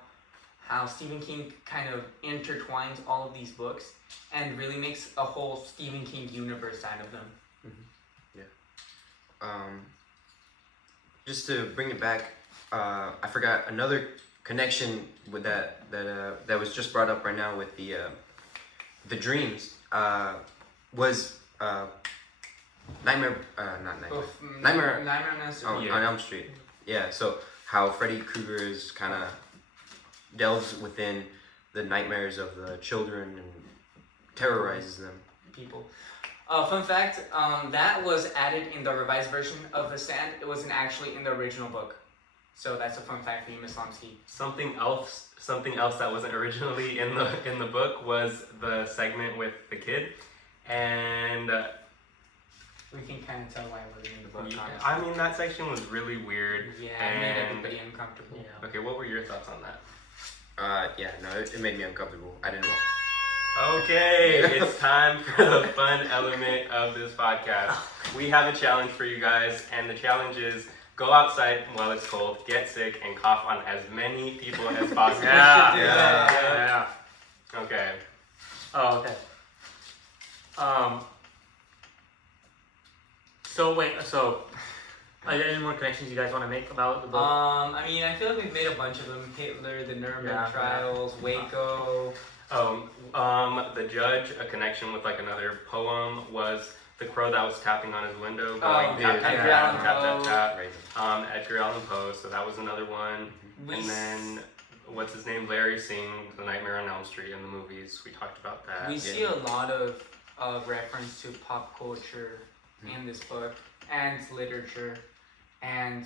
Stephen King kind of intertwines all of these books and really makes a whole Stephen King universe out of them. Just to bring it back, I forgot another connection with that was just brought up right now with the dreams. Was Nightmare Nightmare on Elm Street. Yeah, so how Freddy Krueger is kind of delves within the nightmares of the children and terrorizes them. People. Fun fact, that was added in the revised version of The Stand. It wasn't actually in the original book. So that's a fun fact for you, Miss Lomsky. Something else that wasn't originally in the book was the segment with the kid, and we can kind of tell why it wasn't in the book. yeah, I mean that section was really weird. Yeah, it made everybody uncomfortable. Yeah. Okay, what were your thoughts on that? It made me uncomfortable. I didn't want. Okay, it's time for the fun element of this podcast. We have a challenge for you guys, and the challenge is go outside while it's cold, get sick, and cough on as many people as possible. Yeah. Okay. Oh, okay. So are there any more connections you guys want to make about the book? I mean, I feel like we've made a bunch of them. Hitler, the Nuremberg trials, Waco. The Judge, a connection with like another poem was the crow that was tapping on his window, going tap, tap, Edgar tap, Allan tap, Poe. tap, tap. Edgar Allan Poe, so that was another one. We And then, what's his name? Larry Singh, The Nightmare on Elm Street in the movies. We talked about that. We see a lot of reference to pop culture in this book and literature, and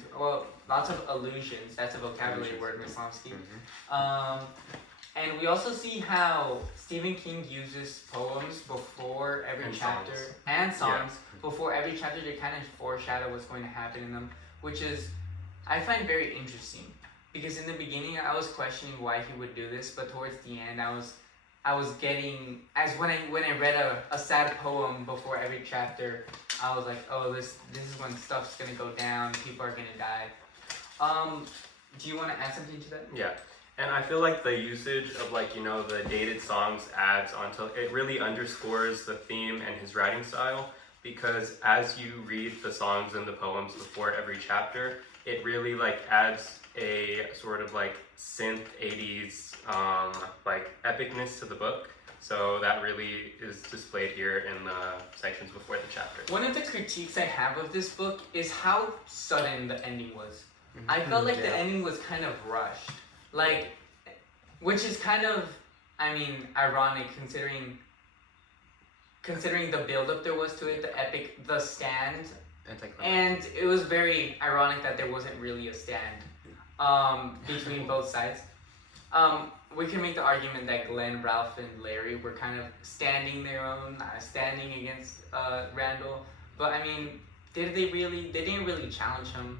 lots of allusions. That's a vocabulary word, Miss Lomsky. And we also see how Stephen King uses poems before every And chapter songs. and songs before every chapter to kind of foreshadow what's going to happen in them, which is I find very interesting because in the beginning I was questioning why he would do this, but towards the end I was getting when I read a sad poem before every chapter, I was like, oh, this is when stuff's gonna go down, people are gonna die. Do you want to add something to that? Yeah. And I feel like the usage of the dated songs adds onto it really underscores the theme and his writing style, because as you read the songs and the poems before every chapter, it really adds a sort of synth 80s epicness to the book. So that really is displayed here in the sections before the chapter. One of the critiques I have of this book is how sudden the ending was. I felt like the ending was kind of rushed. Which is kind of, ironic considering the build-up there was to it, the epic, the stand, and it was very ironic that there wasn't really a stand between both sides. We can make the argument that Glenn, Ralph, and Larry were kind of standing their own, standing against Randall, but did they really? They didn't really challenge him.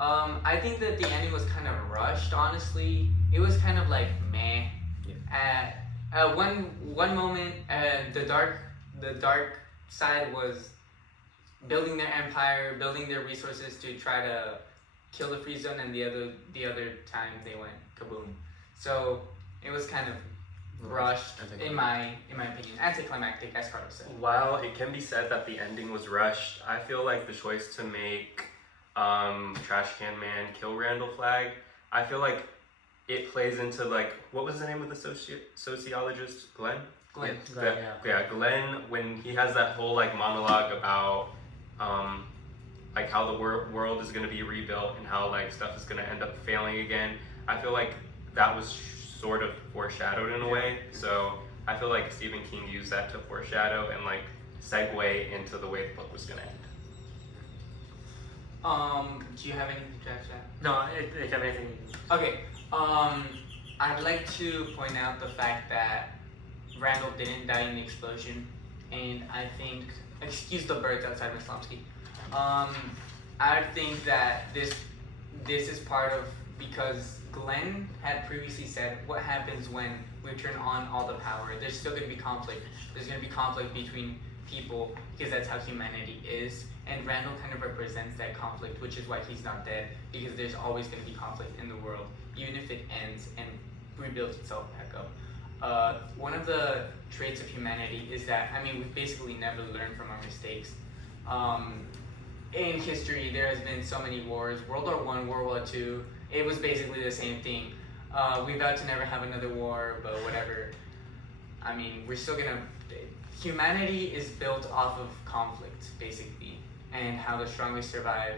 I think that the ending was kind of rushed, honestly. It was kind of meh. Yeah. One moment, the dark side was building their empire, building their resources to try to kill the free zone, and the other time they went kaboom. So it was kind of rushed, in my opinion, anticlimactic, as Carlos said. While it can be said that the ending was rushed, I feel like the choice to make Trash Can Man kill Randall Flagg, I feel like it plays into like, what was the name of the sociologist? Glenn? Glenn. Glenn, when he has that whole like monologue about like how the world is going to be rebuilt and how like stuff is going to end up failing again, I feel like that was sort of foreshadowed in a way. So I feel like Stephen King used that to foreshadow and like segue into the way the book was going to end. Do you have anything to add to that? No, if you have anything. Okay. I'd like to point out the fact that Randall didn't die in the explosion, and I think, excuse the birds outside Mislamsky. I think that this is part of, because Glenn had previously said, what happens when we turn on all the power? There's still going to be conflict. There's going to be conflict between people, because that's how humanity is. And Randall kind of represents that conflict, which is why he's not dead, because there's always going to be conflict in the world, even if it ends and rebuilds itself back up. One of the traits of humanity is that, I mean, we basically never learn from our mistakes. In history, there has been so many wars. World War I, World War II, it was basically the same thing. We vowed to never have another war, but whatever. I mean, we're still gonna... Humanity is built off of conflict, basically, and how the strongest survive.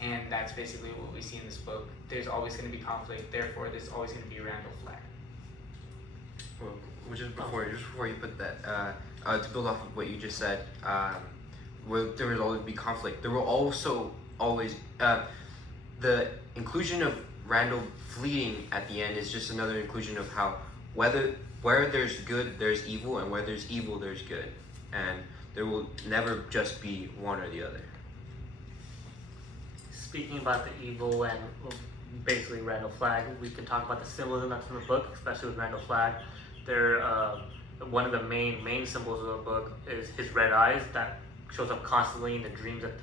And that's basically what we see in this book. There's always going to be conflict, therefore there's always going to be Randall Flagg. Well, just before you put that, to build off of what you just said, there will always be conflict. There will also always the inclusion of Randall fleeing at the end is just another inclusion of how where there's good there's evil, and where there's evil there's good, and there will never just be one or the other. Speaking about the evil and basically Randall Flagg, we can talk about the symbolism that's in the book, especially with Randall Flagg. There, one of the main symbols of the book is his red eyes that shows up constantly in the dreams that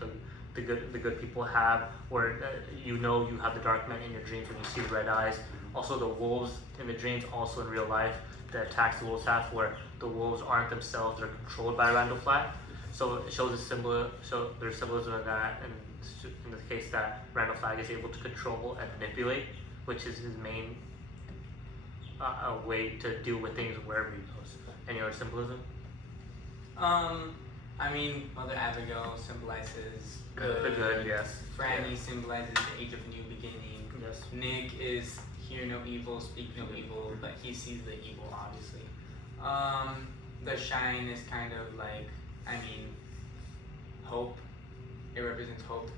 the good people have, where you know you have the dark men in your dreams when you see the red eyes. Also the wolves in the dreams, also in real life, the attacks the wolves have, where the wolves aren't themselves, they're controlled by Randall Flagg. So it shows there's symbolism in that, and in the case that Randall Flagg is able to control and manipulate, which is his main way to deal with things wherever he goes. Any other symbolism? I mean, Mother Abigail symbolizes The good, yes. Franny symbolizes the age of new beginning. Yes. Nick is hear no evil, speak no evil, but he sees the evil, obviously. The shine is kind of like, I mean, hope. It represents hope.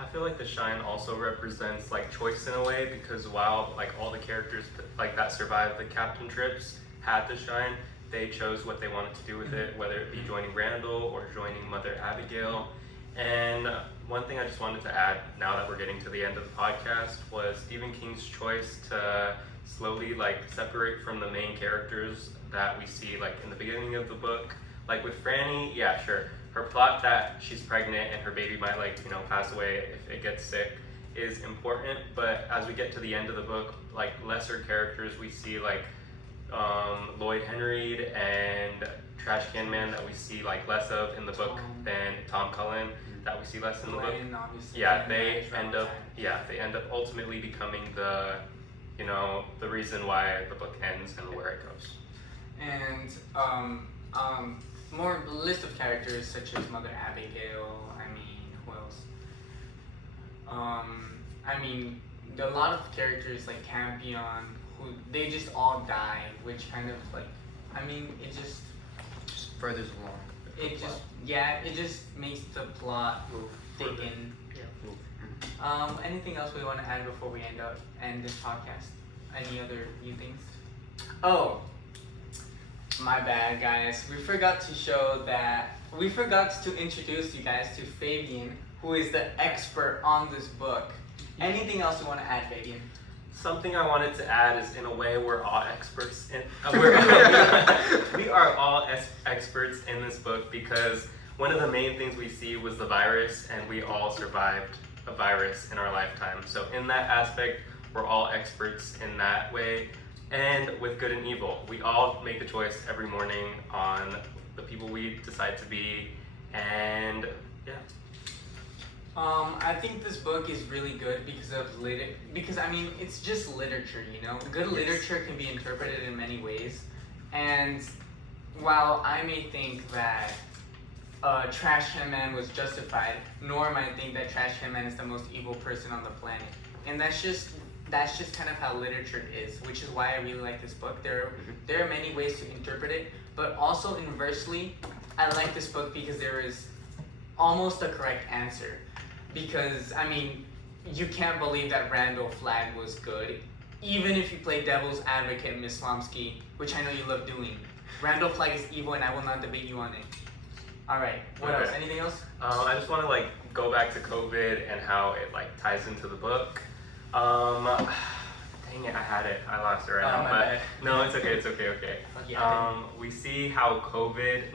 I feel like the shine also represents like choice in a way, because while like all the characters like that survived the captain trips had the shine, they chose what they wanted to do with it, whether it be joining Randall or joining Mother Abigail. And one thing I just wanted to add, now that we're getting to the end of the podcast, was Stephen King's choice to slowly like separate from the main characters that we see like in the beginning of the book. Like with Franny, yeah, sure, her plot that she's pregnant and her baby might like, you know, pass away if it gets sick is important, but as we get to the end of the book, like lesser characters we see like Lloyd Henreid and Trash Can Man that we see like less of in the book than Tom Cullen that we see less in the book. Obviously, Yeah, they end up ultimately becoming the, you know, the reason why the book ends and where it goes. And more list of characters such as Mother Abigail. I mean, who else? I mean, a lot of characters like Campion, who they just all die, which kind of like, I mean, it just Furthers along. it just makes the plot thicken. Anything else we want to add before we end this podcast? Any other new things? Oh, my bad, guys. We forgot to introduce you guys to Fabian, who is the expert on this book. Anything else you want to add, Fabian? Something I wanted to add is, in a way, we're all experts in. We are all experts in this book, because one of the main things we see was the virus, and we all survived a virus in our lifetime. So in that aspect, we're all experts in that way. And with good and evil, we all make the choice every morning on the people we decide to be, and yeah. I think this book is really good because I mean it's just literature, you know. Good Yes. literature can be interpreted in many ways, and while I may think that Trash Can Man was justified, nor might think that Trash Can Man is the most evil person on the planet, and that's just kind of how literature is, which is why I really like this book. There are many ways to interpret it, but also inversely, I like this book because there is almost a correct answer. Because, I mean, you can't believe that Randall Flagg was good, even if you play devil's advocate, Ms. Slomsky, which I know you love doing. Randall Flagg is evil, and I will not debate you on it. All right, what Okay. else? Anything else? I just want to like go back to COVID and how it like ties into the book. Dang it, I had it. I lost it right Oh, now. my But bad. no, it's okay. It's okay. Okay. We see how COVID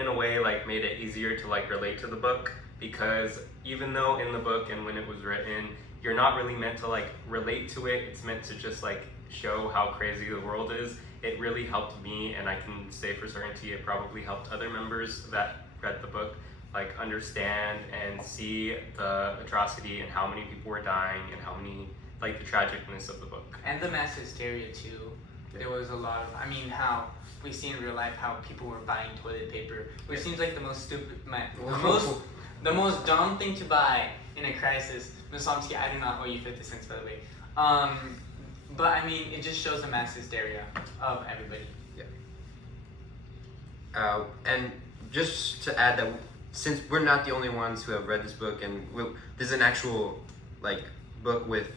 in a way like made it easier to like relate to the book, because even though in the book and when it was written, you're not really meant to like relate to it. It's meant to just like show how crazy the world is. It really helped me, and I can say for certainty it probably helped other members that read the book like understand and see the atrocity and how many people were dying and how many like the tragicness of the book. And the mass hysteria, too. There was a lot of, I mean, how we see in real life how people were buying toilet paper, which seems like the most the most dumb thing to buy in a crisis. Ms. Slomsky, I do not owe you 50 cents, by the way. But I mean, it just shows the mass hysteria of everybody. And just to add that, since we're not the only ones who have read this book, and there's an actual like book with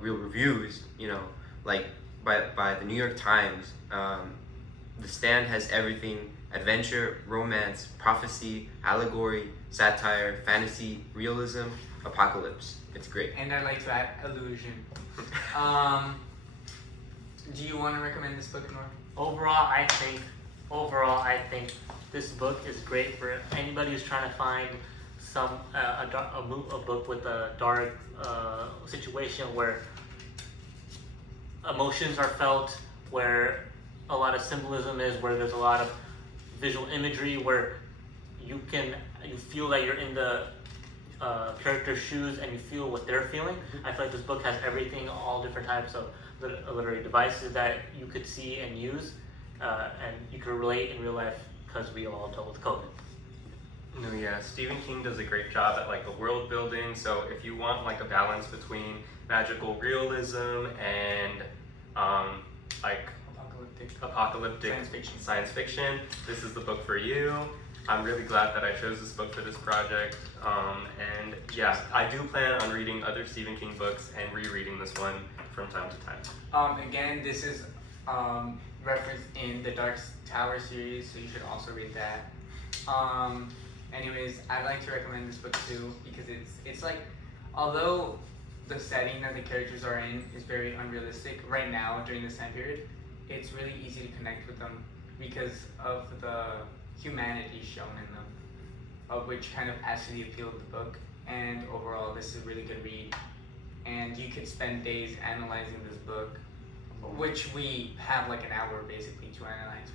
real reviews, you know, like by the New York Times. The Stand has everything: adventure, romance, prophecy, allegory, satire, fantasy, realism, apocalypse. It's great. And I'd like to add illusion. Do you want to recommend this book, Nor? Overall, I think this book is great for anybody who's trying to find a book with a dark situation where emotions are felt, where a lot of symbolism is, where there's a lot of visual imagery, where you feel that you're in the character's shoes and you feel what they're feeling. I feel like this book has everything, all different types of literary devices that you could see and use, and you could relate in real life because we all dealt with COVID. No, yeah, Stephen King does a great job at like the world building. So if you want like a balance between magical realism and like apocalyptic science fiction, this is the book for you. I'm really glad that I chose this book for this project. And yeah, I do plan on reading other Stephen King books and rereading this one from time to time. Again, this is referenced in the Dark Tower series, so you should also read that. Anyways, I'd like to recommend this book too, because it's like, although the setting that the characters are in is very unrealistic right now during this time period, it's really easy to connect with them because of the humanity shown in them, of which kind of adds to the appeal of the book. And overall, this is a really good read, and you could spend days analyzing this book, which we have like an hour basically to analyze,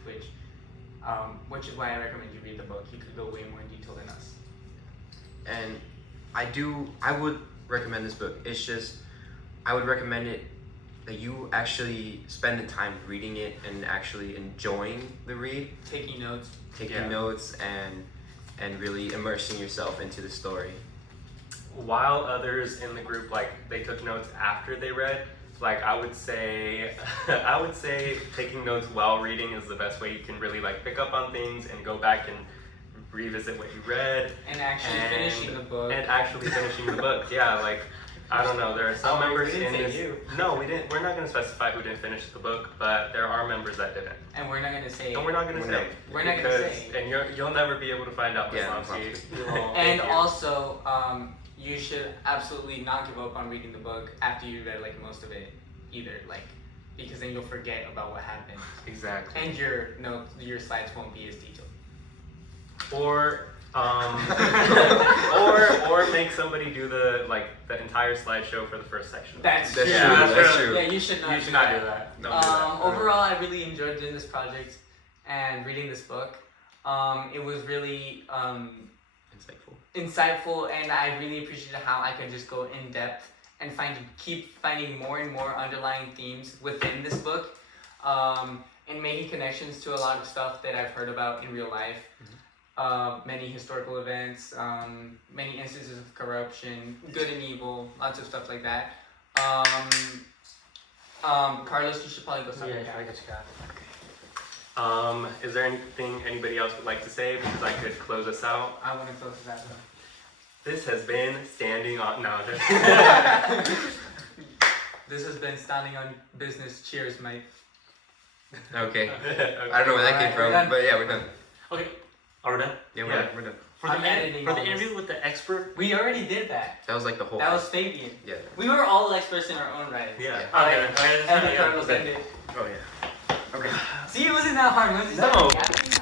which is why I recommend you read the book. You could go way more in detail than us. And I would recommend this book. It's just, I would recommend it that you actually spend the time reading it and actually enjoying the read, Taking notes. taking notes and really immersing yourself into the story. While others in the group like they took notes after they read, like I would say taking notes while reading is the best way you can really like pick up on things and go back and revisit what you read And actually finishing the book. and actually finishing the book. Yeah, like I don't know, there are some members we didn't in say this. you. No, we didn't. We're not going to specify who didn't finish the book, but there are members that didn't. And we're not gonna say. And we're not going to say. We're not gonna because- say. And you'll never be able to find out. Yeah, Ms. Lomsky. Lomsky. You will- And thank you. also, you should absolutely not give up on reading the book after you read like most of it, either. Like, because then you'll forget about what happened, Exactly. and your slides won't be as detailed. Or or make somebody do the entire slideshow for the first section. That's That's true. true. That's That's true. true. Yeah, you should not. You should not do that. Don't do that. Overall, I really enjoyed doing this project and reading this book. It was really Insightful. insightful, and I really appreciated how I could just go in depth and keep finding more and more underlying themes within this book, and making connections to a lot of stuff that I've heard about in real life. Many historical events, many instances of corruption, good and evil, lots of stuff like that. Carlos, you should probably go start Yeah, with that. I guess you got it. Is there anything anybody else would like to say? Because I could close us out. I want to close with that one. This has been Standing on. No, just. This has been Standing on Business. Cheers, mate. Okay. I don't know where that came Alright, we're from, done. but yeah, we're done. Okay, are we done? Yeah, Yeah. we're done. For I'm the editing all this. interview with the expert. We already did that. That was like the whole. That was thing. Fabian. Yeah. We were all experts in our own right. Yeah. Okay, And then yeah. Carlos okay. ended. Oh yeah. Okay. See, it wasn't that hard. Once you No. started yapping,